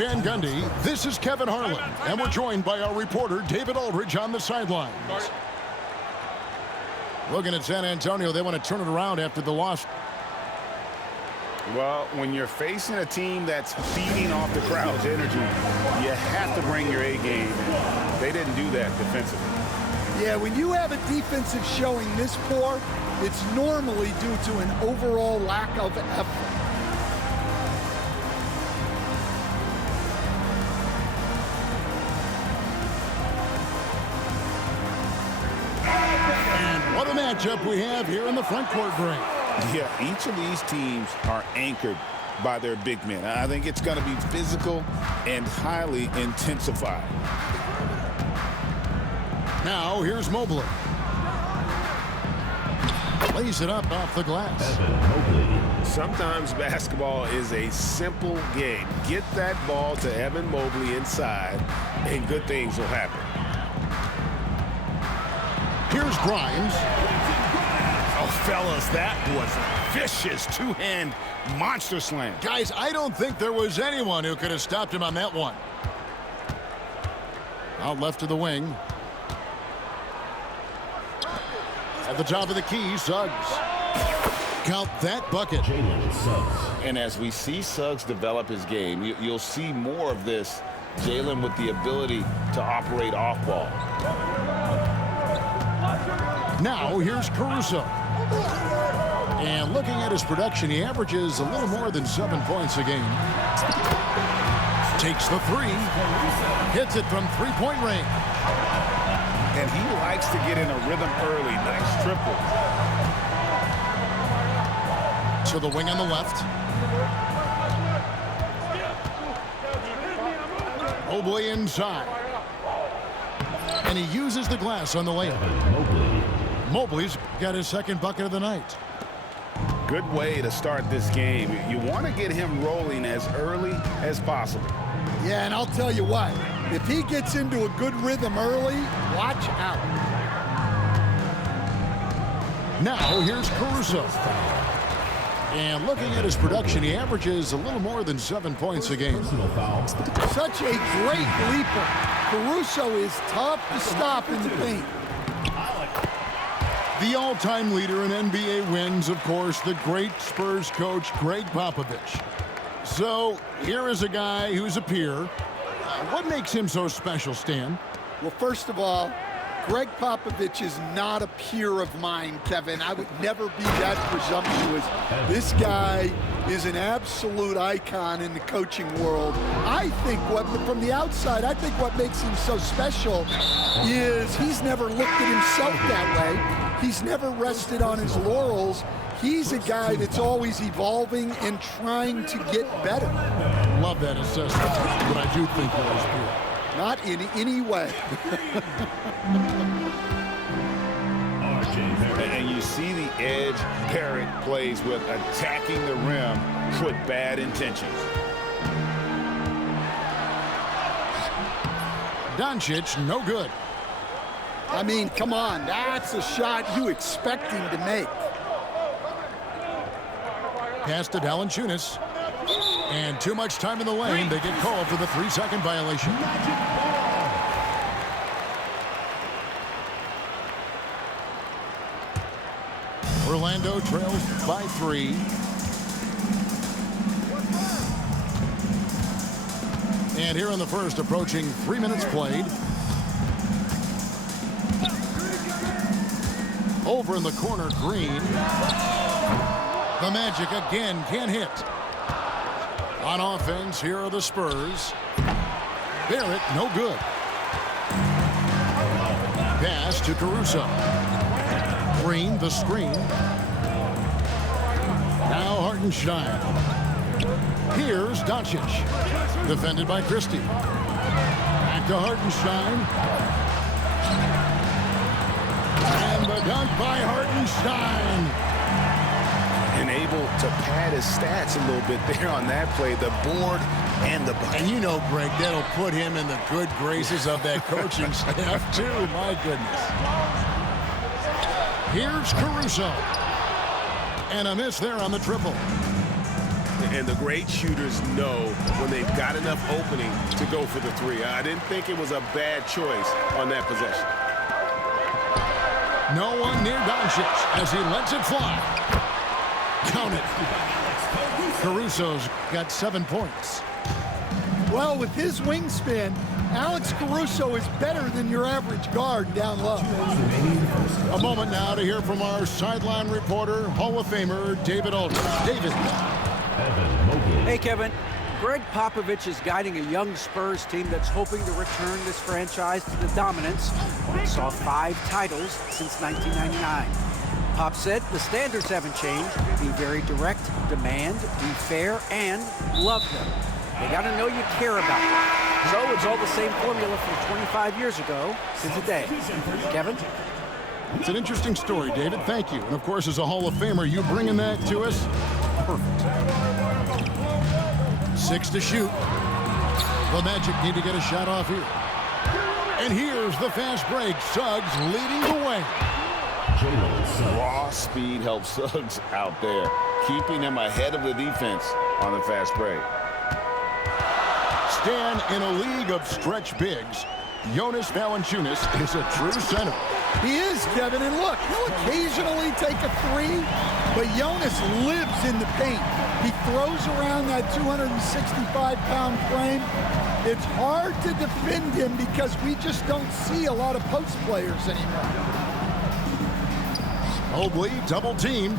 Van Gundy. This is Kevin Harlan, and we're joined by our reporter, David Aldridge, on the sidelines. Looking at San Antonio, they want to turn it around after the loss. Well, when you're facing a team that's feeding off the crowd's energy, you have to bring your A game. They didn't do that defensively. Yeah, when you have a defensive showing this poor, it's normally due to an overall lack of effort. And what a matchup we have here in the front court break. Yeah, each of these teams are anchored by their big men. I think it's going to be physical and highly intensified. Now, here's Mobley. Lays it up off the glass. Sometimes basketball is a simple game. Get that ball to Evan Mobley inside, and good things will happen. Here's Grimes. Oh, fellas, that was a vicious two-hand monster slam. Guys, I don't think there was anyone who could have stopped him on that one. Out left to the wing. At the top of the key, Suggs. Count that bucket. And as we see Suggs develop his game, you'll see more of this. Jalen with the ability to operate off ball. Now, here's Caruso. And looking at his production, he averages a little more than 7 points a game. Takes the three. Hits it from three-point range. And he likes to get in a rhythm early. Nice triple. To the wing on the left. Mobley inside. And he uses the glass on the layup. Mobley's got his second bucket of the night. Good way to start this game. You want to get him rolling as early as possible. Yeah, and I'll tell you what, if he gets into a good rhythm early, watch out. Now, here's Caruso. And looking at his production, he averages a little more than 7 points a game. Such a great leaper. Caruso is tough to stop in the paint. The all-time leader in NBA wins, of course, the great Spurs coach, Greg Popovich. So, here is a guy who's a peer. What makes him so special, Stan? Well, first of all, Greg Popovich is not a peer of mine, Kevin. I would never be that presumptuous. This guy is an absolute icon in the coaching world. I think from the outside, I think what makes him so special is he's never looked at himself that way. He's never rested on his laurels. He's a guy that's always evolving and trying to get better. Love that assessment, but I do think that is pure. Not in any way. And you see the edge Barrett plays with, attacking the rim with bad intentions. Doncic, no good. I mean, come on, that's a shot you expect him to make. Pass to Valanciunas. And too much time in the lane. They get called for the 3-second violation. Orlando trails by 3. And here in the first, approaching 3 minutes played. Over in the corner, Green. The Magic again can't hit. On offense, here are the Spurs. Barrett, no good. Pass to Caruso. Green, the screen. Now Hartenstein. Here's Doncic. Defended by Christie. Back to Hartenstein. And the dunk by Hartenstein. And able to pad his stats a little bit there on that play. The board and the bucket. And you know, Greg, that'll put him in the good graces of that coaching staff, too. My goodness. Here's Caruso. And a miss there on the triple. And the great shooters know when they've got enough opening to go for the three. I didn't think it was a bad choice on that possession. No one near Doncic as he lets it fly. Count it. Caruso's got 7 points. Well, with his wingspan, Alex Caruso is better than your average guard down low. A moment now to hear from our sideline reporter, Hall of Famer David Aldridge. David. Hey, Kevin. Greg Popovich is guiding a young Spurs team that's hoping to return this franchise to the dominance it saw 5 titles since 1999. Pop said the standards haven't changed. Be very direct, demand, be fair, and love them. They got to know you care about them. So it's all the same formula from 25 years ago to today. Kevin? It's an interesting story, David. Thank you. And, of course, as a Hall of Famer, you bringing that to us? Perfect. 6 to shoot. The Magic need to get a shot off here. And here's the fast break. Suggs leading the way. Raw speed helps Suggs out there, keeping him ahead of the defense on the fast break. Stan, in a league of stretch bigs, Jonas Valanciunas is a true center. He is, Kevin, and look, he'll occasionally take a three, but Jonas lives in the paint. He throws around that 265-pound frame. It's hard to defend him because we just don't see a lot of post players anymore. Mobley double-teamed.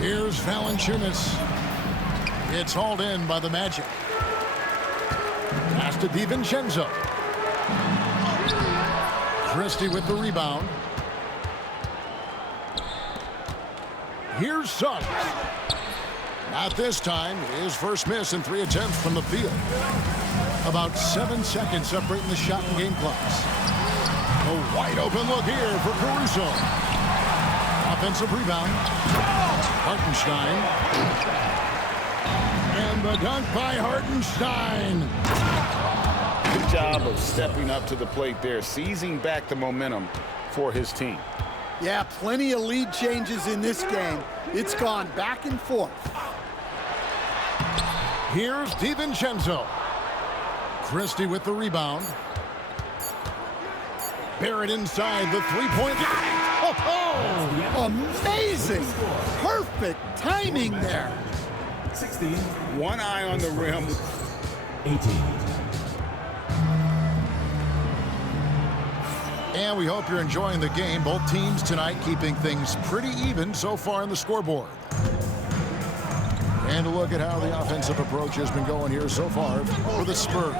Here's Valanciunas. It's hauled in by the Magic. Pass to DiVincenzo. Christie with the rebound. Here's Suggs. Not this time. His first miss in 3 attempts from the field. About 7 seconds separating the shot and game clocks. A wide open look here for Caruso. Offensive rebound. Hartenstein. And the dunk by Hartenstein. Good job of stepping up to the plate there, seizing back the momentum for his team. Yeah, plenty of lead changes in this game. It's gone back and forth. Here's DiVincenzo. Christie with the rebound. Barrett inside the three-point line. Oh, amazing. Perfect timing there. 16. One eye on the rim. 18. And we hope you're enjoying the game. Both teams tonight keeping things pretty even so far in the scoreboard. And a look at how the offensive approach has been going here so far for the Spurs.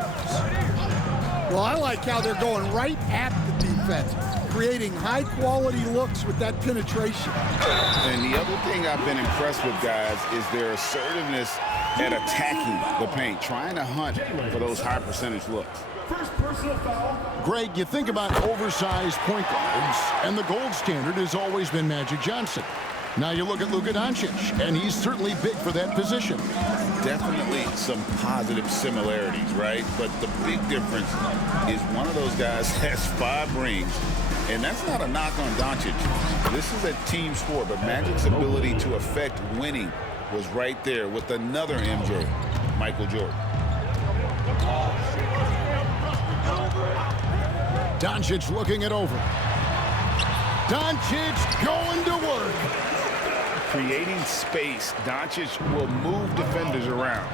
Well, I like how they're going right at the defense, creating high-quality looks with that penetration. And the other thing I've been impressed with, guys, is their assertiveness at attacking the paint, trying to hunt for those high-percentage looks. Greg, you think about oversized point guards, and the gold standard has always been Magic Johnson. Now you look at Luka Doncic, and he's certainly big for that position. Definitely some positive similarities, right? But the big difference is one of those guys has 5 rings, and that's not a knock on Doncic. This is a team sport, but Magic's ability to affect winning was right there with another MJ, Michael Jordan. Doncic looking it over. Doncic going to work. Creating space, Doncic will move defenders around.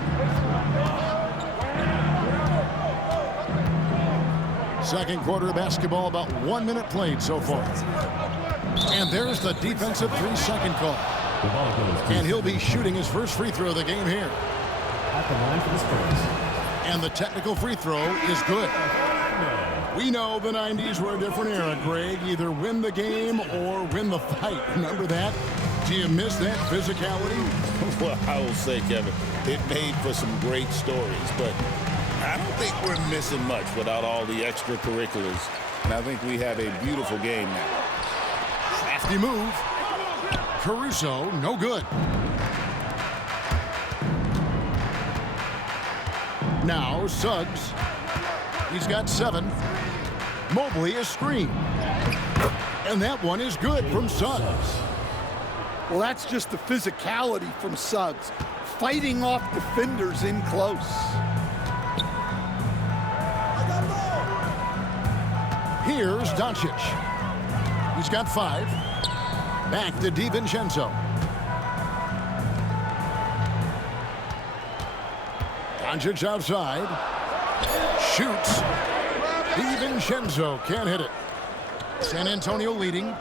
Second quarter of basketball, about 1 minute played so far. And there's the defensive 3-second call. And he'll be shooting his first free throw of the game here. At the line for the Spurs. And the technical free throw is good. We know the 90s were a different era, Greg. Either win the game or win the fight. Remember that? Do you miss that physicality? Well, I will say, Kevin, it made for some great stories, but I don't think we're missing much without all the extracurriculars. And I think we have a beautiful game now. Crafty move. Caruso, no good. Now, Suggs. He's got 7. Mobley a screen. And that one is good from Suggs. Well, that's just the physicality from Suggs, fighting off defenders in close. Here's Doncic. He's got 5. Back to DiVincenzo. Doncic outside. Shoots. DiVincenzo can't hit it. San Antonio leading.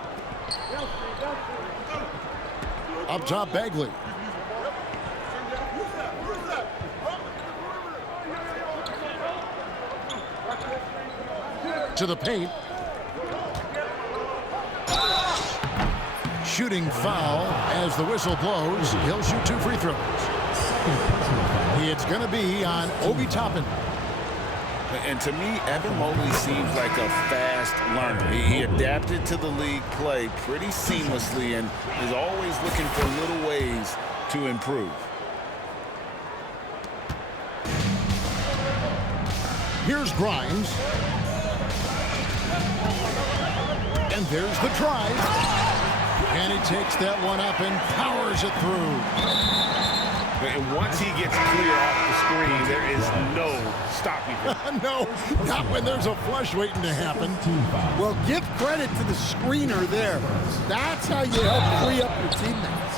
Up top, Bagley. To the paint. Shooting foul as the whistle blows. He'll shoot 2 free throws. It's going to be on Obi Toppin. And to me, Evan Mobley seems like a fast learner. He adapted to the league play pretty seamlessly and is always looking for little ways to improve. Here's Grimes. And there's the drive. And he takes that one up and powers it through. And once he gets clear off the screen, there is no stopping him. No, not when there's a flush waiting to happen. Well, give credit to the screener there. That's how you help free up your teammates.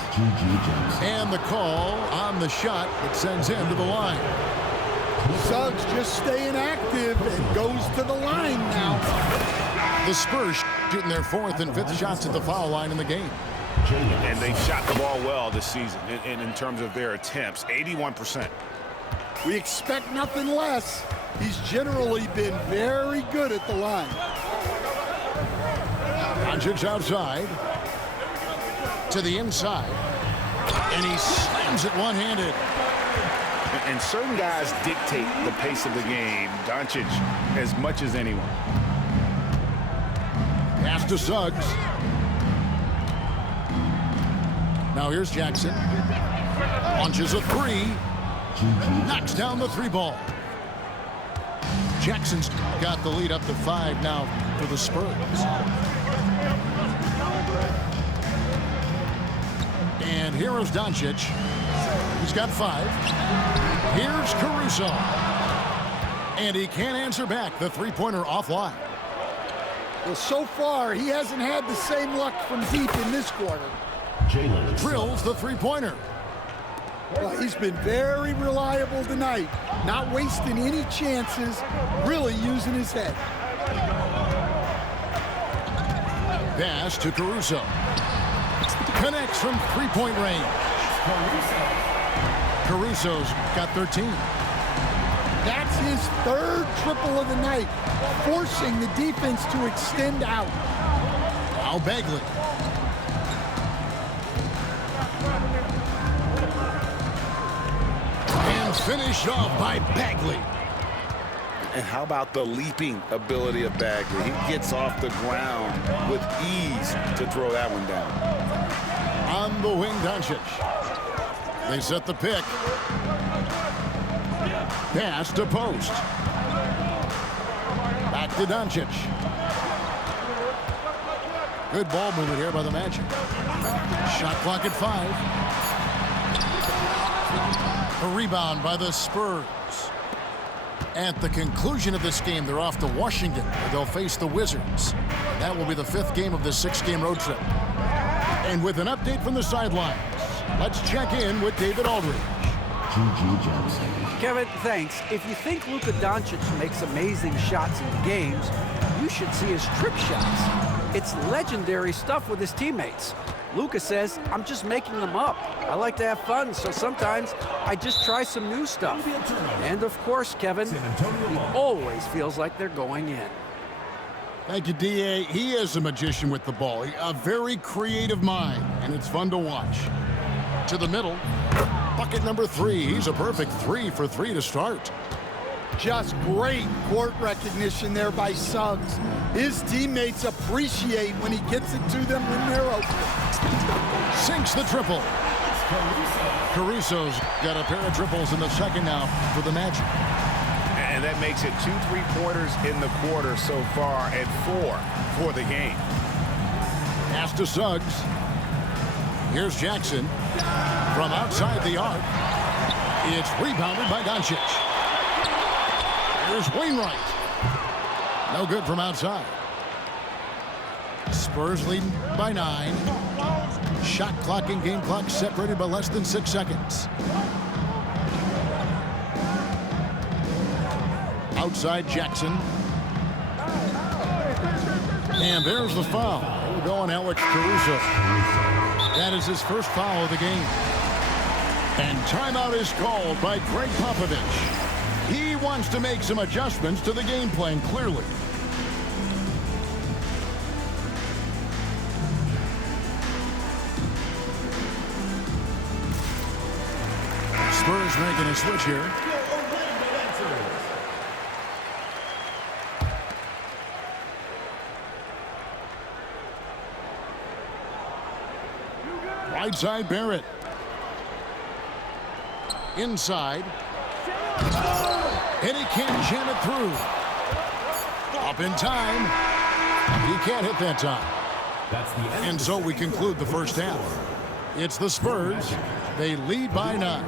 And the call on the shot that sends him to the line. Suggs just staying active and goes to the line now. The Spurs shooting their 4th and 5th shots at the foul line in the game. And they've shot the ball well this season in terms of their attempts, 81%. We expect nothing less. He's generally been very good at the line. Doncic outside. To the inside. And he slams it one-handed. And certain guys dictate the pace of the game. Doncic as much as anyone. Pass to Suggs. Now here's Jackson. Launches a 3. Knocks down the 3 ball. Jackson's got the lead up to 5 now for the Spurs. And here is Doncic. He's got 5. Here's Caruso. And he can't answer back. The 3-pointer offline. Well, so far, he hasn't had the same luck from deep in this quarter. Drills the 3-pointer. Well, he's been very reliable tonight. Not wasting any chances, really using his head. Pass to Caruso. Connects from 3-point range. Caruso's got 13. That's his 3rd triple of the night, forcing the defense to extend out. Now Bagley. And finished off by Bagley. And how about the leaping ability of Bagley? He gets off the ground with ease to throw that one down. On the wing, Doncic. They set the pick. Pass to post. Back to Doncic. Good ball movement here by the Magic. Shot clock at 5. A rebound by the Spurs. At the conclusion of this game, they're off to Washington, where they'll face the Wizards. That will be the 5th game of this 6-game road trip. And with an update from the sidelines, let's check in with David Aldridge. Kevin, thanks. If you think Luka Doncic makes amazing shots in games, you should see his trick shots. It's legendary stuff with his teammates. Luka says, I'm just making them up. I like to have fun, so sometimes I just try some new stuff. And of course, Kevin, he always feels like they're going in. Thank you, D.A. He is a magician with the ball. A very creative mind, and it's fun to watch. To the middle. Bucket number 3. He's a perfect 3 for 3 to start. Just great court recognition there by Suggs. His teammates appreciate when he gets it to them when they're open. Sinks the triple. Caruso's got a pair of triples in the second now for the Magic. And that makes it 2 3-pointers in the quarter so far and 4 for the game. Pass to Suggs. Here's Jackson from outside the arc. It's rebounded by Doncic. Here's Wainwright. No good from outside. Spurs leading by 9. Shot clock and game clock separated by less than 6 seconds. Outside Jackson. And there's the foul. We're going Alex Caruso. That is his first foul of the game. And timeout is called by Greg Popovich. He wants to make some adjustments to the game plan, clearly. Spurs making a switch here. Right side Barrett. Inside. And he can't jam it through. Up in time. He can't hit that time. And so we conclude the first half. It's the Spurs. They lead by 9.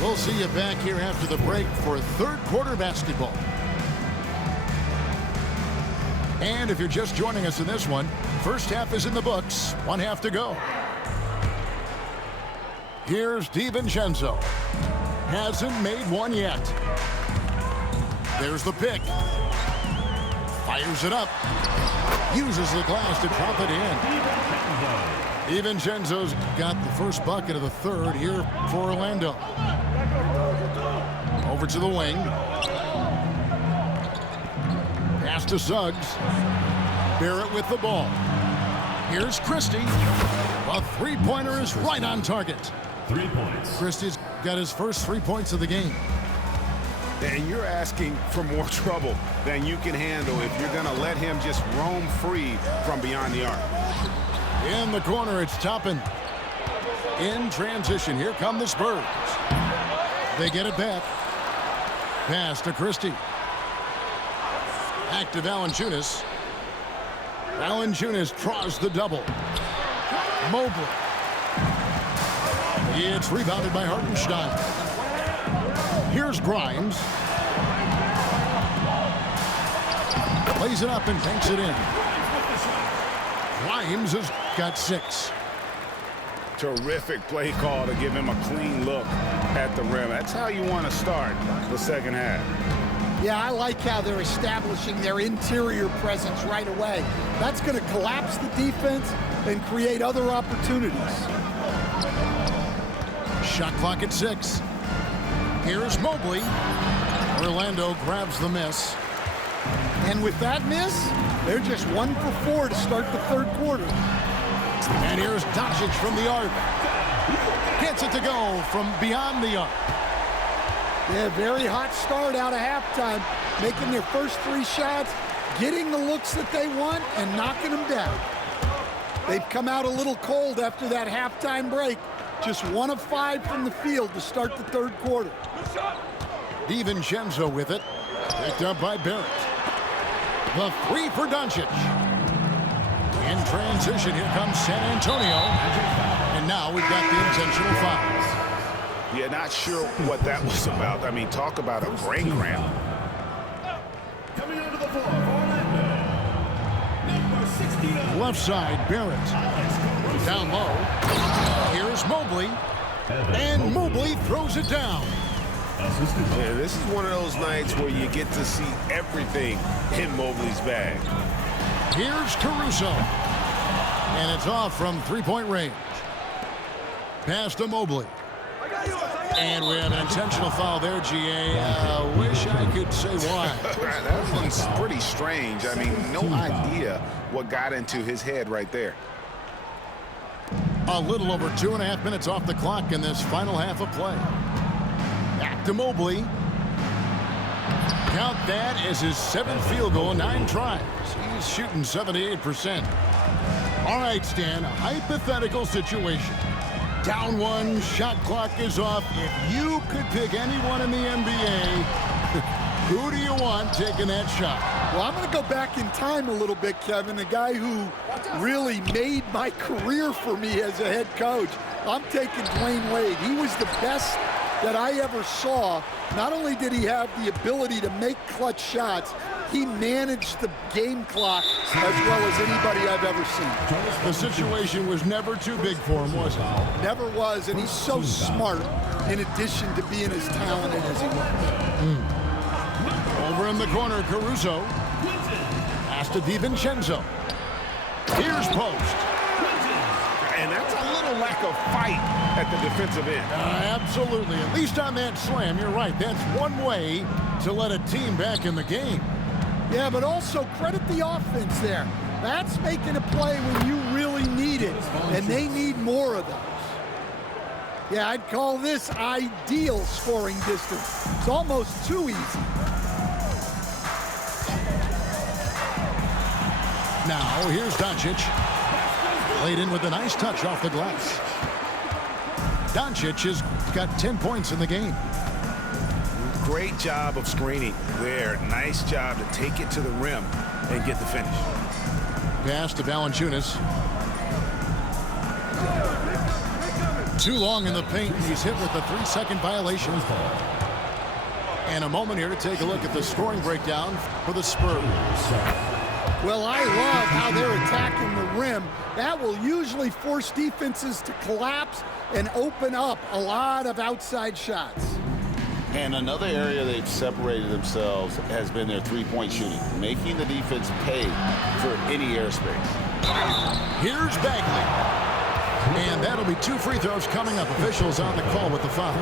We'll see you back here after the break for third quarter basketball. And if you're just joining us in this one, first half is in the books. 1 half to go. Here's DiVincenzo. Hasn't made one yet. There's the pick. Fires it up. Uses the glass to drop it in. DiVincenzo's got the first bucket of the third here for Orlando. Over to the wing. Pass to Suggs. Barrett with the ball. Here's Christie. A three-pointer is right on target. 3 points. Christie's got his first 3 points of the game. And you're asking for more trouble than you can handle if you're going to let him just roam free from beyond the arc. In the corner, it's Toppin. In transition, here come the Spurs. They get it back. Pass to Christie. Back to Valanciunas. Valanciunas draws the double. Mobley. It's rebounded by Hartenstein. Here's Grimes. Plays it up and banks it in. Grimes has got 6. Terrific play call to give him a clean look at the rim. That's how you want to start the second half. Yeah, I like how they're establishing their interior presence right away. That's going to collapse the defense and create other opportunities. Shot clock at 6. Here's Mobley. Orlando grabs the miss. And with that miss, they're just 1 for 4 to start the third quarter. And here's Doncic from the arc. Gets it to go from beyond the arc. Yeah, very hot start out of halftime, making their first 3 shots, getting the looks that they want, and knocking them down. They've come out a little cold after that halftime break. Just 1 of 5 from the field to start the third quarter. DiVincenzo with it. Picked up by Barrett. The 3 for Doncic. In transition, here comes San Antonio. And now we've got the intentional fouls. Yeah, not sure what that was about. I mean, talk about a brain cramp. Coming onto the floor, Orlando. Number 69. Left side, Barrett. Down low. Here's Mobley. And Mobley throws it down. Yeah, this is one of those nights where you get to see everything in Mobley's bag. Here's Caruso. And it's off from 3-point range. Pass to Mobley. And we have an intentional foul there, GA. Wish I could say why. That one's pretty strange. I mean, no idea what got into his head right there. A little over 2.5 minutes off the clock in this final half of play. Back to Mobley. Count that as his 7th field goal, 9 tries. He's shooting 78%. All right, Stan, a hypothetical situation. Down 1, shot clock is off. If you could pick anyone in the NBA, Who do you want taking that shot? Well, I'm going to go back in time a little bit, Kevin. A guy who really made my career for me as a head coach. I'm taking Dwayne Wade. He was the best that I ever saw. Not only did he have the ability to make clutch shots, he managed the game clock as well as anybody I've ever seen. The situation was never too big for him, was it? Never was, and he's so smart in addition to being as talented as he was. Over in the corner, Caruso. Pass to DiVincenzo. Here's post. And that's a little lack of fight at the defensive end. Absolutely. At least on that slam, you're right. That's one way to let a team back in the game. Yeah, but also credit the offense there. That's making a play when you really need it, and they need more of those. Yeah, I'd call this ideal scoring distance. It's almost too easy. Now, here's Doncic. Laid in with a nice touch off the glass. Doncic has got 10 points in the game. Great job of screening there. Nice job to take it to the rim and get the finish. Pass to Valanciunas. Too long in the paint. He's hit with a 3-second violation. And a moment here to take a look at the scoring breakdown for the Spurs. Well, I love how they're attacking the rim. That will usually force defenses to collapse and open up a lot of outside shots. And another area they've separated themselves has been their three-point shooting, making the defense pay for any airspace. Here's Bagley. And that'll be 2 free throws coming up. Officials on the call with the foul.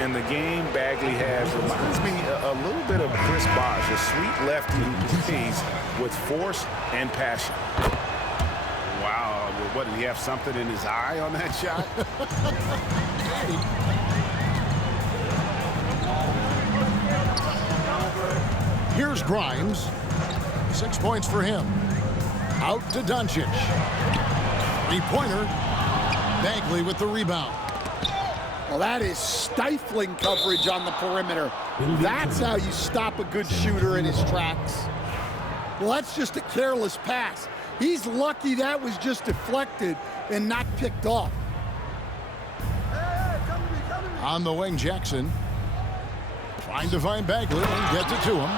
And the game Bagley has reminds me a little bit of Chris Bosh, a sweet lefty who plays with force and passion. Wow, what, did he have something in his eye on that shot? Here's Grimes. 6 points for him. Out to Doncic. Three-pointer. Bagley with the rebound. Well, that is stifling coverage on the perimeter. That's how you stop a good shooter in his tracks. Well, that's just a careless pass. He's lucky that was just deflected and not picked off. On the wing, Jackson. Trying to find Bagley and gets it to him.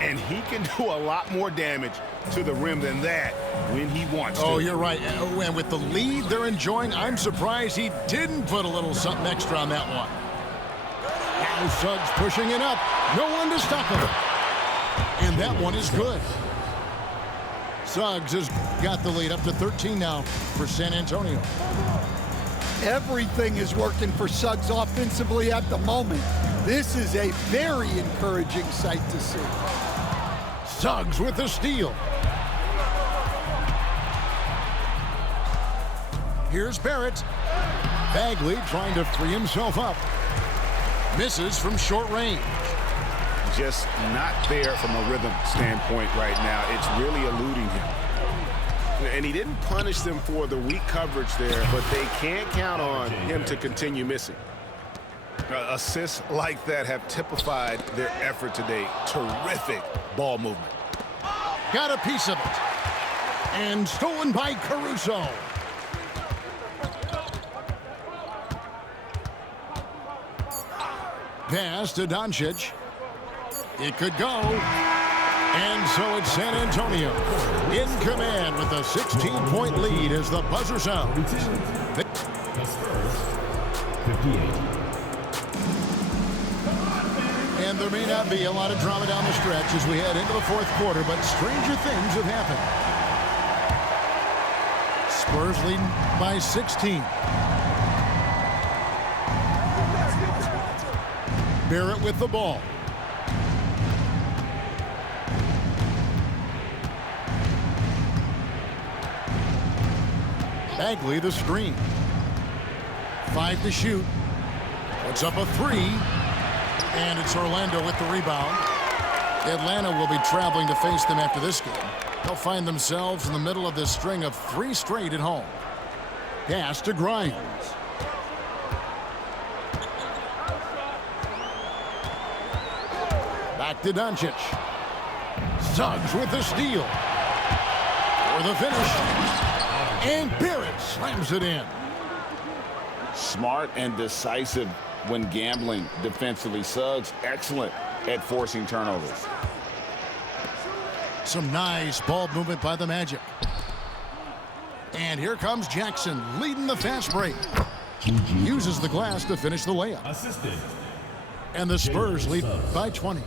And he can do a lot more damage to the rim than that when he wants to. Oh, you're right. And with the lead they're enjoying, I'm surprised he didn't put a little something extra on that one. Now Suggs pushing it up. No one to stop him. And that one is good. Suggs has got the lead up to 13 now for San Antonio. Everything is working for Suggs offensively at the moment. This is a very encouraging sight to see. Suggs with the steal. Here's Barrett. Bagley trying to free himself up. Misses from short range. Just not there from a rhythm standpoint right now. It's really eluding him. And he didn't punish them for the weak coverage there, but they can't count on him to continue missing. Assists like that have typified their effort today. Terrific ball movement. Got a piece of it. And stolen by Caruso. Pass to Doncic. It could go. And so it's San Antonio in command with a 16-point lead as the buzzer sounds. The Spurs, 58. And there may not be a lot of drama down the stretch as we head into the fourth quarter, but stranger things have happened. Spurs leading by 16. Barrett with the ball. Bagley the screen. 5 to shoot. Puts up a 3. And it's Orlando with the rebound. Atlanta will be traveling to face them after this game. They'll find themselves in the middle of this string of 3 straight at home. Pass to Grimes. Back to Doncic. Suggs with the steal. For the finish. And Barrett slams it in. Smart and decisive when gambling defensively. Suggs, excellent at forcing turnovers. Some nice ball movement by the Magic. And here comes Jackson leading the fast break. Uses the glass to finish the layup. Assistant. And the Spurs lead by 20.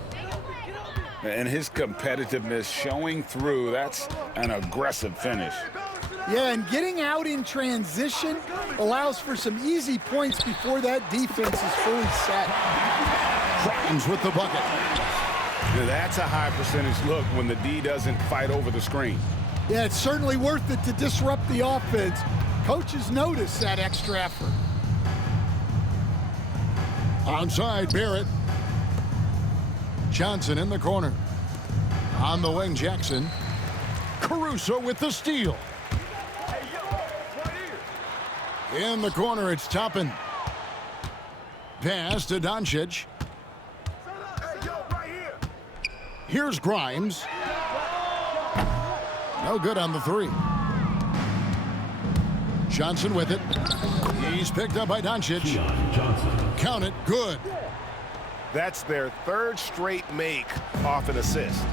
And his competitiveness showing through. That's an aggressive finish. Yeah, and getting out in transition allows for some easy points before that defense is fully set. Grimes with the bucket. Now, that's a high percentage look when the D doesn't fight over the screen. Yeah, it's certainly worth it to disrupt the offense. Coaches notice that extra effort. Onside, Barrett. Johnson in the corner. On the wing, Jackson. Caruso with the steal. In the corner, it's Toppin. Pass to Doncic. Here's Grimes. No good on the three. Johnson with it. He's picked up by Doncic. Johnson. Count it. Good. That's their third straight make off an assist.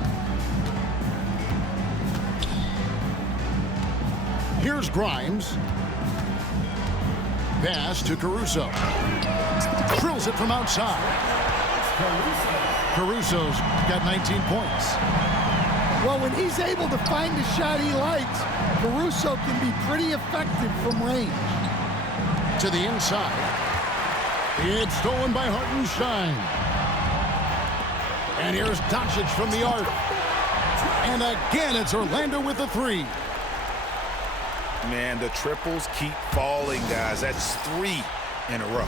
Here's Grimes. Pass to Caruso. Drills it from outside. Caruso's got 19 points. Well, when he's able to find the shot he likes, Caruso can be pretty effective from range. To the inside. It's stolen by Hartenstein. And here's Doncic from the arc. And again, it's Orlando with the three. Man, the triples keep falling, guys. That's 3 in a row.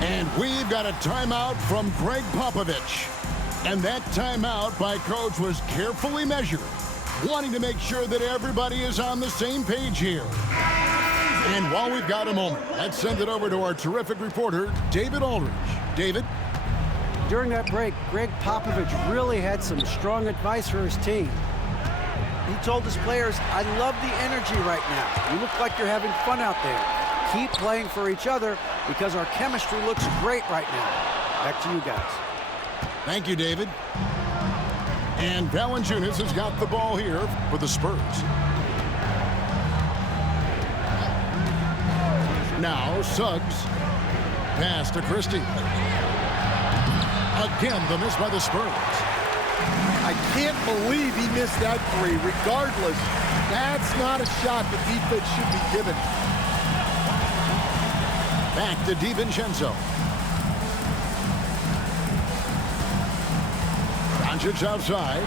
And we've got a timeout from Greg Popovich. And that timeout by Coach was carefully measured, wanting to make sure that everybody is on the same page here. And while we've got a moment, let's send it over to our terrific reporter, David Aldridge. David? During that break, Greg Popovich really had some strong advice for his team. He told his players, I love the energy right now. You look like you're having fun out there. Keep playing for each other because our chemistry looks great right now. Back to you guys. Thank you, David. And Valanciunas has got the ball here for the Spurs. Now Suggs. Pass to Christie. Again, the miss by the Spurs. I can't believe he missed that three. Regardless, that's not a shot the defense should be given. Back to DiVincenzo. Doncic outside.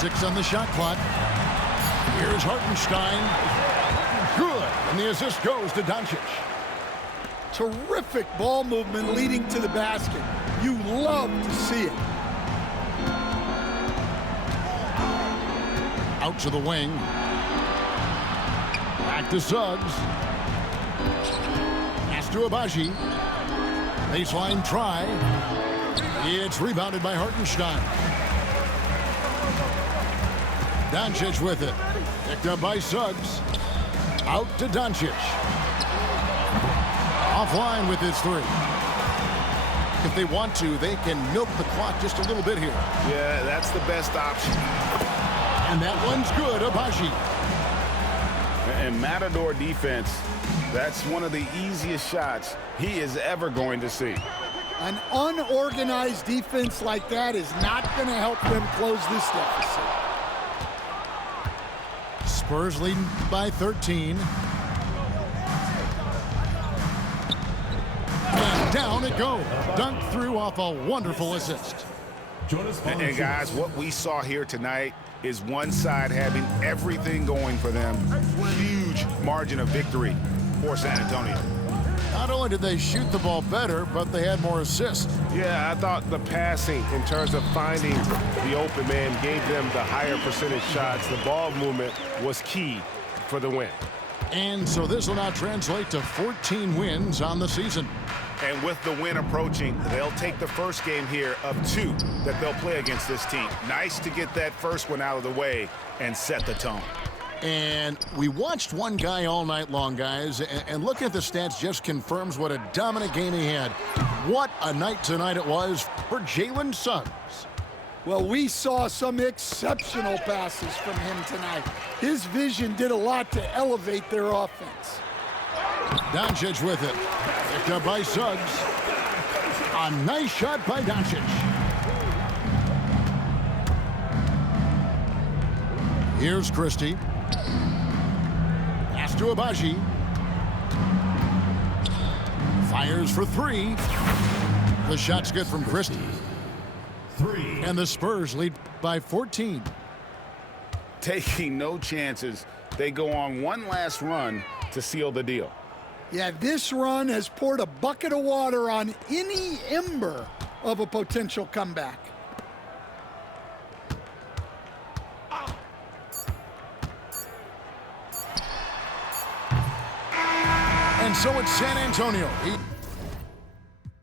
6 on the shot clock. Here's Hartenstein. Good. And the assist goes to Doncic. Terrific ball movement leading to the basket. You love to see it. Out to the wing. Back to Suggs. Pass to Abaji. Baseline try. It's rebounded by Hartenstein. Doncic with it. Picked up by Suggs. Out to Doncic. Offline with his three. If they want to, they can milk the clock just a little bit here. Yeah, that's the best option. And that one's good, Abaji. And Matador defense, that's one of the easiest shots he is ever going to see. An unorganized defense like that is not going to help them close this deficit. Spurs leading by 13. And down it goes. Dunked through off a wonderful assist. And guys, what we saw here tonight is one side having everything going for them. Huge margin of victory for San Antonio. Not only did they shoot the ball better, but they had more assists. Yeah, I thought the passing in terms of finding the open man gave them the higher percentage shots. The ball movement was key for the win. And so this will now translate to 14 wins on the season. And with the win approaching, they'll take the first game here of 2 that they'll play against this team. Nice to get that first one out of the way and set the tone. And we watched one guy all night long, guys, and looking at the stats just confirms what a dominant game he had. What a night tonight it was for Jalen Suggs. Well, we saw some exceptional passes from him tonight. His vision did a lot to elevate their offense. Doncic with it. Picked up by Suggs. A nice shot by Doncic. Here's Christie. Pass to Agbaji. Fires for 3. The shot's good from Christie. 3. And the Spurs lead by 14. Taking no chances. They go on one last run to seal the deal. Yeah, this run has poured a bucket of water on any ember of a potential comeback. And so it's San Antonio.